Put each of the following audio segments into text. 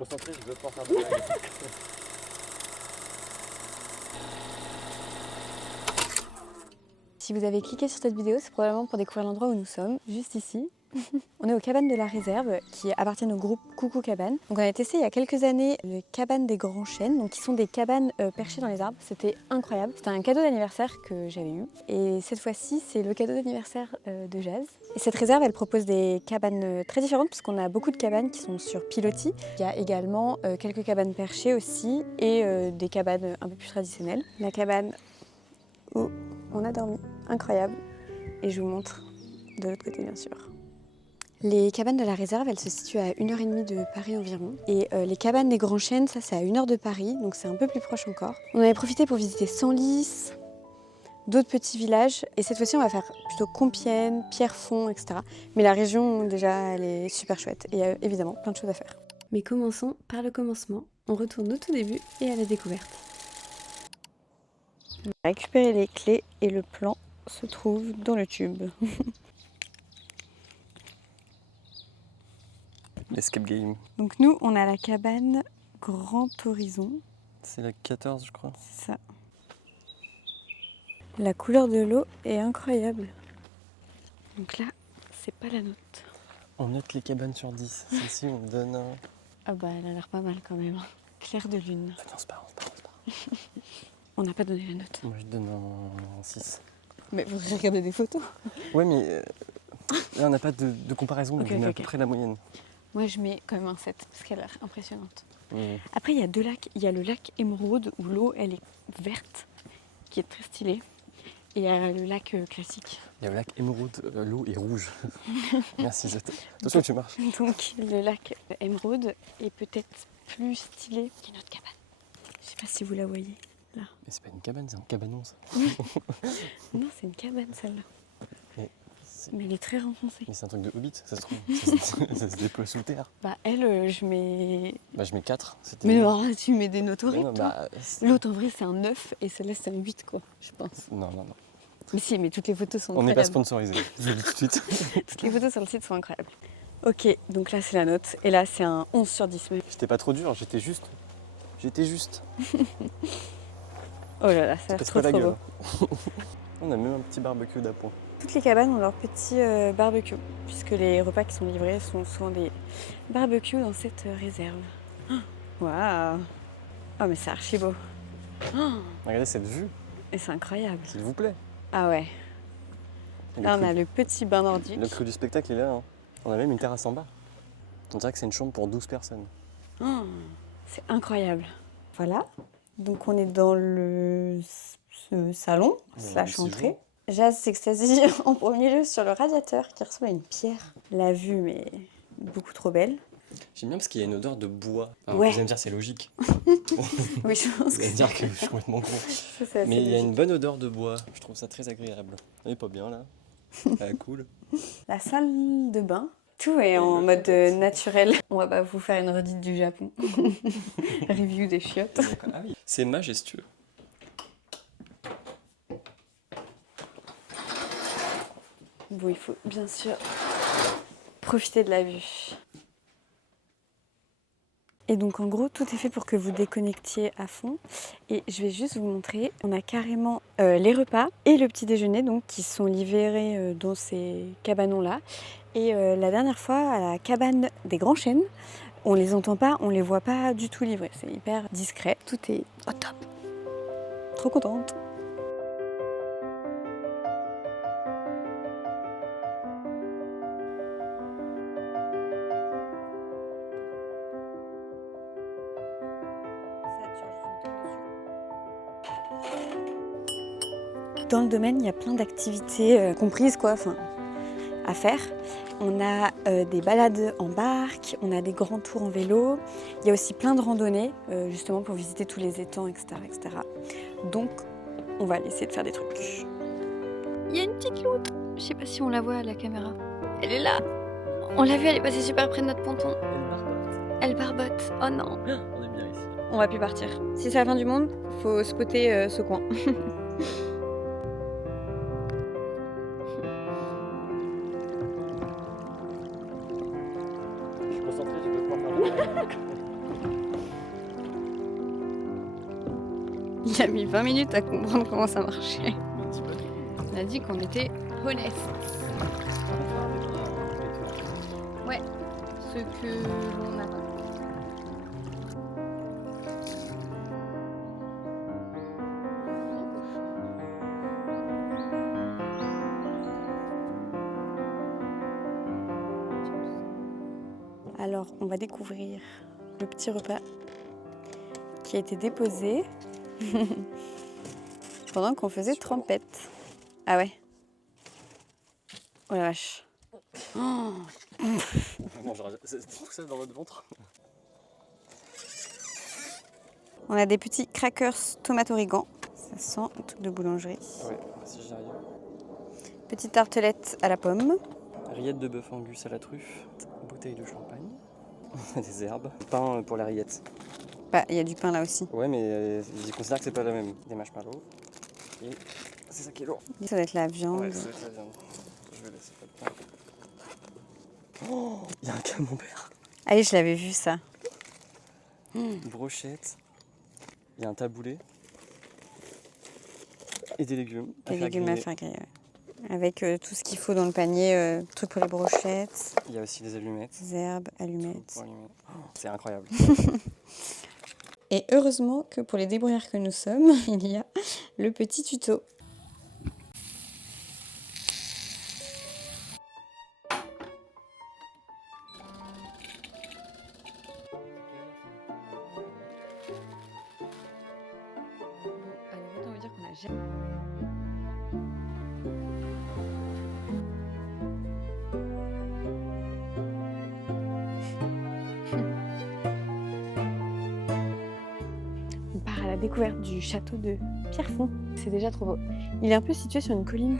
concentré, je veux pas faire de blagues. Si vous avez cliqué sur cette vidéo, c'est probablement pour découvrir l'endroit où nous sommes, juste ici. On est aux cabanes de la réserve qui appartiennent au groupe Coucou Cabane. Donc on a testé il y a quelques années les cabanes des Grands Chênes, donc qui sont des cabanes perchées dans les arbres. C'était incroyable. C'était un cadeau d'anniversaire que j'avais eu. Et cette fois-ci, c'est le cadeau d'anniversaire de Jazz. Et cette réserve, elle propose des cabanes très différentes puisqu'on a beaucoup de cabanes qui sont sur pilotis. Il y a également quelques cabanes perchées aussi et des cabanes un peu plus traditionnelles. La cabane où on a dormi, incroyable. Et je vous montre de l'autre côté bien sûr. Les cabanes de la réserve, elles se situent à 1h30 de Paris environ. Et les cabanes des Grands Chênes, ça c'est à 1 heure de Paris, donc c'est un peu plus proche encore. On avait profité pour visiter Senlis, d'autres petits villages. Et cette fois-ci, on va faire plutôt Compiègne, Pierrefonds, etc. Mais la région, déjà, elle est super chouette. Et évidemment, plein de choses à faire. Mais commençons par le commencement. On retourne au tout début et à la découverte. On a récupéré les clés et le plan se trouve dans le tube. Escape game. Donc nous, on a la cabane Grand Horizon. C'est la 14, je crois. C'est ça. La couleur de l'eau est incroyable. Donc là, c'est pas la note. On note les cabanes sur 10. Celle-ci, on donne un. Ah bah, elle a l'air pas mal quand même. Clair de lune. Non, c'est pas, c'est pas. On n'a pas donné la note. Moi, je donne un 6. Mais vous regardez des photos. Ouais, mais là, on n'a pas de comparaison, donc Ok, je mets à ok. peu près la moyenne. Moi, je mets quand même un 7 parce qu'elle a l'air impressionnante. Mmh. Après, il y a deux lacs. Il y a le lac Émeraude où l'eau, elle est verte, qui est très stylée. Et il y a le lac classique. Il y a le lac Émeraude, l'eau est rouge. Merci, attention que tu marches. Donc, le lac Émeraude est peut-être plus stylé que notre cabane. Je sais pas si vous la voyez. Mais c'est pas une cabane, c'est un cabanon, ça. Non, c'est une cabane celle-là. Mais elle est très renfoncée. Mais c'est un truc de Hobbit, ça se trouve. Ça se déploie sous terre. Bah elle, je mets... Bah, je mets 4. Mais non, là, tu mets des notes Mais horribles, non, toi. bah, L'autre, en vrai, c'est un 9 et celle-là, c'est un 8, quoi, je pense. non. Mais si, mais toutes les photos sont On n'est pas incroyables. sponsorisé, je le dis tout de suite. Toutes les photos sur le site sont incroyables. Ok, donc là, c'est la note. Et là, c'est un 11 sur 10. Mais... J'étais pas trop dur, j'étais juste. Oh là là, ça a l'air Casse trop, pas la trop gueule. beau. On a même un petit barbecue d'appoint. Toutes les cabanes ont leur petit barbecue, puisque les repas qui sont livrés sont souvent des barbecues dans cette réserve. Waouh! Oh, mais c'est archi beau. Regardez cette vue, Et c'est incroyable. s'il vous plaît. Ah ouais. Et Là, on le, a le petit bain nordique. le cru du spectacle est là. Hein. On a même une terrasse en bas. On dirait que c'est une chambre pour 12 personnes. Oh, c'est incroyable. Voilà. Donc on est dans ce salon, slash séjour. entrée. Jazz s'extasie en premier lieu sur le radiateur qui ressemble à une pierre. La vue, mais beaucoup trop belle. J'aime bien parce qu'il y a une odeur de bois. Alors, Ouais. vous allez me dire c'est logique. Oui, je pense Vous que allez me dire que je suis complètement con. ça, c'est assez Mais il y a logique. une bonne odeur de bois. Je trouve ça très agréable. Elle est pas bien là. Ah, cool. La salle de bain. Tout est en mode naturel. On va pas vous faire une redite du Japon. Review des chiottes. Ah oui. C'est majestueux. Bon, il faut bien sûr profiter de la vue. Et donc en gros, tout est fait pour que vous déconnectiez à fond. Et je vais juste vous montrer, on a carrément les repas et le petit déjeuner donc, qui sont livrés dans ces cabanons-là. Et la dernière fois, à la cabane des Grands Chênes, on les entend pas, on les voit pas du tout livrés. C'est hyper discret, tout est au top. Trop contente. Dans le domaine, il y a plein d'activités comprises quoi, à faire. On a des balades en barque, on a des grands tours en vélo. Il y a aussi plein de randonnées, justement pour visiter tous les étangs, etc., etc. Donc, on va essayer de faire des trucs. Il y a une petite loutre. Je sais pas si on la voit à la caméra. Elle est là. On l'a vue, elle est passée super près de notre ponton. Elle barbote. Oh non. On est bien ici. On va plus partir. Si c'est la fin du monde, faut spotter ce coin. Je suis concentré, je veux pas faire de blagues. Il a mis 20 minutes à comprendre comment ça marchait. On a dit qu'on était honnête. Ouais, ce que l'on n'a pas. Alors, on va découvrir le petit repas qui a été déposé pendant qu'on faisait trempette. Ah ouais. Oh la vache. Oh. C'est tout ça dans votre ventre. On a des petits crackers tomate origan. Ça sent un truc de boulangerie. Ouais, si j'y arrive. Petite tartelette à la pomme. Rillettes de bœuf angus à la truffe. Bouteille de champagne. Des herbes. Pain pour la rillette. Bah, il y a du pain là aussi. Ouais, mais je considère que c'est pas la même. Des marshmallows. Et c'est ça qui est lourd. Ça doit être la viande. Ouais, ça doit être la viande. Je vais laisser pas le pain. Oh, il y a un camembert. Ah oui, je l'avais vu ça. Une brochette. Il y a un taboulé. Et des légumes. Des légumes à faire griller. Ouais. Avec tout ce qu'il faut dans le panier, truc pour les brochettes. Il y a aussi des allumettes. Des herbes, allumettes. Pour allumer. Oh, c'est incroyable. Et heureusement que pour les débrouillards que nous sommes, il y a le petit tuto. Alors autant vous dire qu'on a jamais... On part à la découverte du château de Pierrefonds. C'est déjà trop beau. Il est un peu situé sur une colline.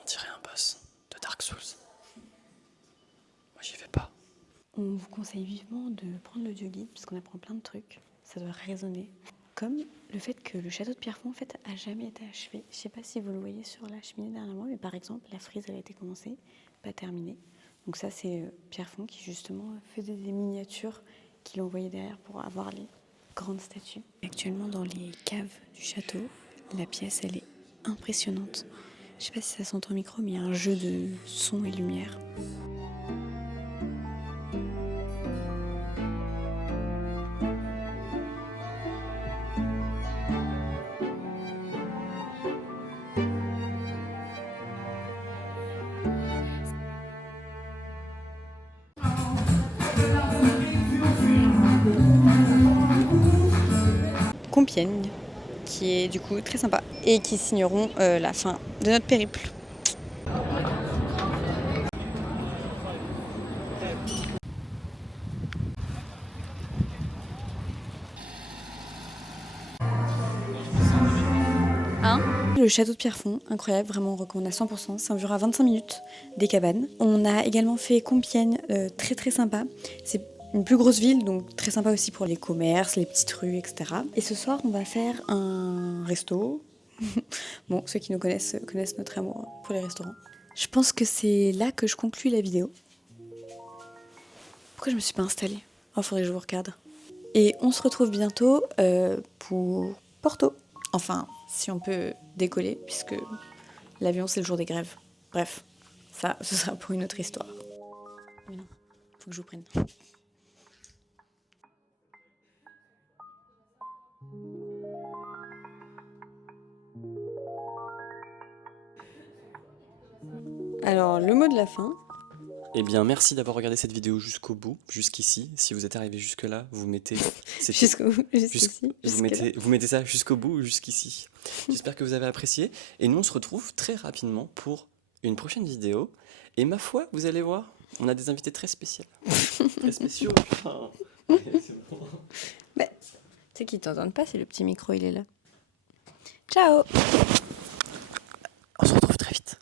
On dirait un boss de Dark Souls. Moi j'y vais pas. On vous conseille vivement de prendre l'audioguide parce qu'on apprend plein de trucs. Ça doit résonner. Comme le fait que le château de Pierrefonds en fait a jamais été achevé. Je sais pas si vous le voyez sur la cheminée derrière moi, mais par exemple la frise elle a été commencée, pas terminée. Donc ça c'est Pierrefonds qui justement faisait des miniatures qu'il envoyait derrière pour avoir les grandes statues. Actuellement dans les caves du château, la pièce elle est impressionnante. Je sais pas si ça s'entend au micro, mais il y a un jeu de son et lumière. Compiègne, qui est du coup très sympa et qui signeront la fin de notre périple. Le château de Pierrefonds, incroyable, vraiment on recommande à 100%, c'est environ à 25 minutes des cabanes. On a également fait Compiègne, très très sympa, c'est une plus grosse ville, donc très sympa aussi pour les commerces, les petites rues, etc. Et ce soir on va faire un resto. Bon, ceux qui nous connaissent notre amour pour les restaurants. Je pense que c'est là que je conclue la vidéo. Pourquoi je me suis pas installée? Oh, faudrait que je vous recadre. Et on se retrouve bientôt pour Porto. Enfin, si on peut décoller, puisque l'avion c'est le jour des grèves. Bref, ça, ce sera pour une autre histoire. Mais non, faut que je vous prenne. Alors, le mot de la fin. Eh bien, merci d'avoir regardé cette vidéo jusqu'au bout, jusqu'ici. Si vous êtes arrivé jusque-là, vous mettez... Jusqu'au bout, jusqu'ici. Vous mettez ça jusqu'au bout, jusqu'ici. J'espère que vous avez apprécié. Et nous, on se retrouve très rapidement pour une prochaine vidéo. Et ma foi, vous allez voir, on a des invités très spéciaux. Très spéciaux. Allez, c'est bon. Bah, tu sais qu'ils t'entendent pas si le petit micro il est là. Ciao. On se retrouve très vite.